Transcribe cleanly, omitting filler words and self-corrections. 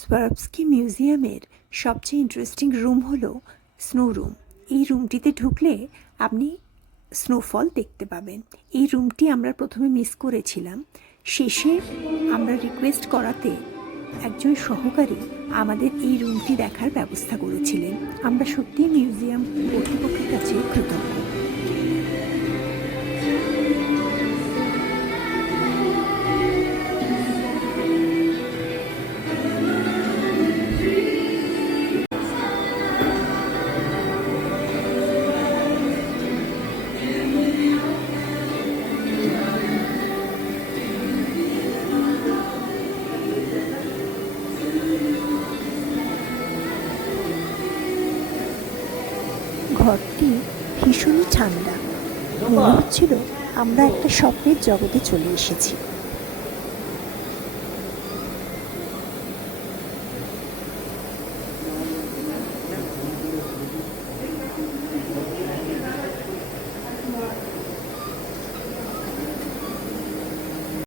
সোয়ারোভস্কি মিউজিয়ামের সবচেয়ে interesting room হলো স্নো রুম। এই রুমটিতে ঢুকলে আপনি স্নোফল দেখতে পাবেন। এই রুমটি আমরা প্রথমে মিস করেছিলাম, শেষে আমরা রিকোয়েস্ট করাতে একজন সহকারী আমাদের এই রুমটি দেখার ব্যবস্থা করেছিলেন। আমরা সত্যিই মিউজিয়াম কর্তৃপক্ষের কাছে কৃতজ্ঞ। ঘরটি ভীষণই ঠান্ডা, মনে হচ্ছিল আমরা একটা স্বপ্নের জগতে চলে এসেছি।